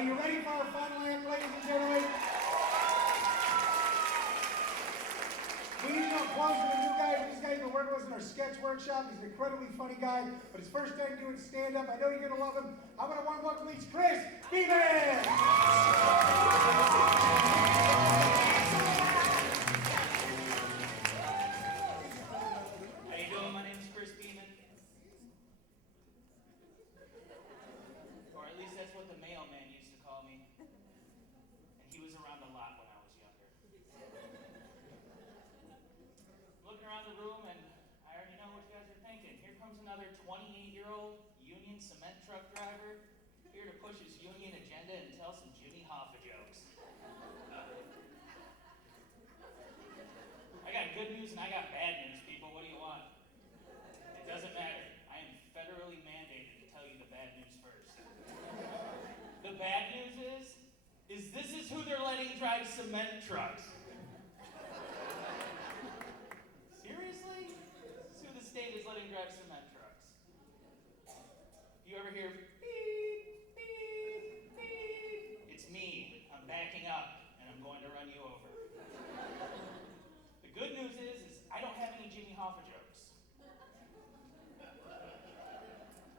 Are you ready for our final act, ladies and gentlemen? We need to applause for the new guy. This guy's been working with us in our sketch workshop. He's an incredibly funny guy, but his first time doing stand-up. I know you're going to love him. How about a warm welcome, please, Chris Beaman! How you doing? My name is Chris Beaman. Or at least that's what the mailman used to call me. And he was around a lot when I was younger. Looking around the room, and I already know what you guys are thinking. Here comes another 28-year-old union cement truck driver here to push his union agenda and tell some Jimmy Hoffa jokes. I got good news and I got bad news, people. What do you want? It doesn't matter. I am federally mandated to tell you the bad news first. The bad news is this is who they're letting drive cement trucks. Seriously? This is who the state is letting drive cement trucks. You ever hear beep, beep, beep? It's me. I'm backing up and I'm going to run you over. The good news is I don't have any Jimmy Hoffa jokes.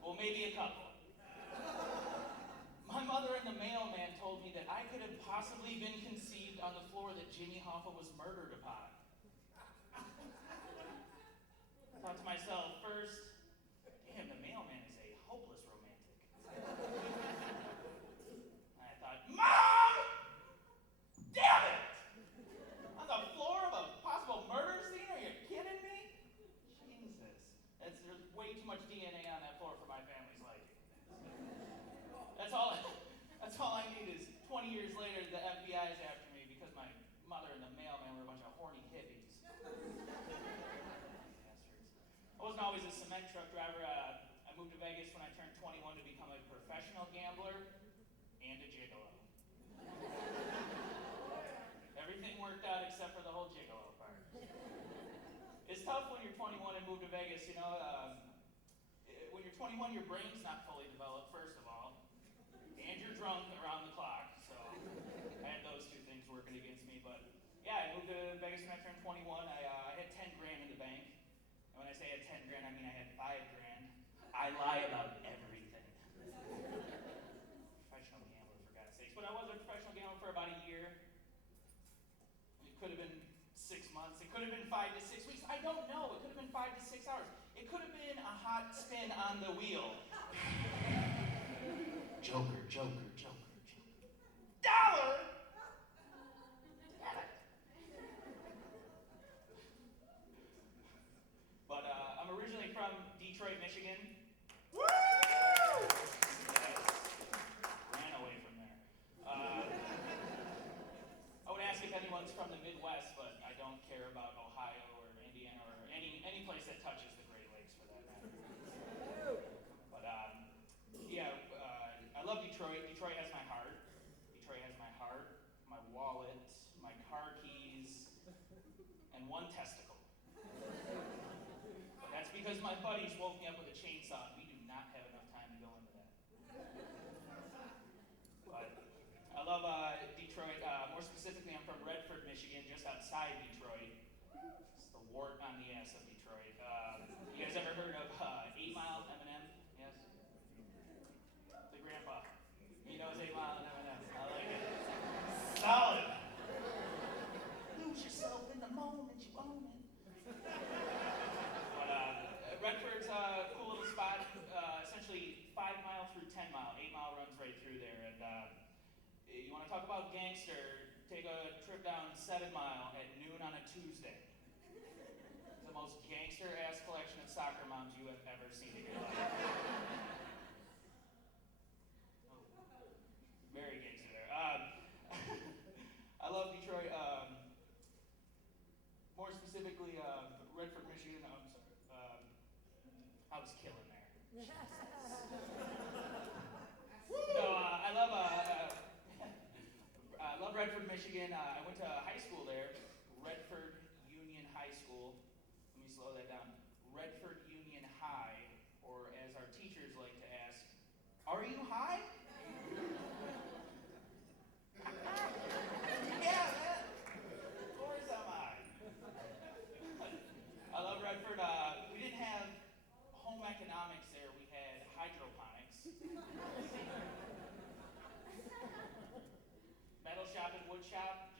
Well, maybe a couple. My mother and the mailman told me that I could have possibly been conceived on the floor that Jimmy Hoffa was murdered upon. I thought to myself, first, damn, the mailman is a hopeless romantic. And I thought, Mom! Damn it! On the floor of a possible murder scene? Are you kidding me? Jesus. There's way too much DNA on that floor for my family's liking. That's all I need is 20 years later the FBI is after me because my mother and the mailman were a bunch of horny hippies. I wasn't always a cement truck driver. I moved to Vegas when I turned 21 to become a professional gambler and a gigolo. Everything worked out except for the whole gigolo part. It's tough when you're 21 and move to Vegas, you know. When you're 21, your brain's not fully developed, first of all, and you're drunk around the clock. So I had those two things working against me. But yeah, I moved to Vegas when I turned 21. I had 10 grand in the bank. And when I say I had 10 grand, I mean I had 5 grand. I lie about everything. Professional gambler, for God's sakes. But I was a professional gambler for about a year. It could have been 6 months. It could have been 5 to 6 weeks. I don't know. It could have been 5 to 6 hours. It could have been a hot spin on the wheel. Joker, Joker, Joker, Joker. Dollar! Damn it. But I'm originally from Detroit, Michigan. Woo! Ran away from there. I would ask if anyone's from the Midwest, but I don't care about Ohio or Indiana or any place that touches the Great Lakes for that matter. But yeah, I love Detroit. Detroit has my heart. Detroit has my heart, my wallet, my car keys, and one testicle. But that's because my buddies woke me up with a chainsaw, and we do not have enough time to go into that. But I love Detroit. More specifically, I'm from Redford, Michigan, just outside Detroit. It's the wart on the ass of Detroit. You guys ever heard of 8 Mile Eminem? Yes? The grandpa. He knows 8 Mile and Eminem. I like it. Solid. Lose yourself in the moment you own it. But Redford's a cool little spot. Essentially 5 mile through 10 mile. 8 Mile runs right through there. And you want to talk about gangster, take a trip down 7 Mile at noon on a Tuesday. It's the most gangster-ass collection of soccer moms you have ever seen in your life. Oh, very gangster there. I love Detroit. More specifically, Redford, Michigan. I'm sorry. I was killing there. No, I love Redford, Michigan. I went to high school there, Redford Union High School. Let me slow that down. Redford Union High, or as our teachers like to ask, are you high? economics there, we had hydroponics. Metal shop and wood shop,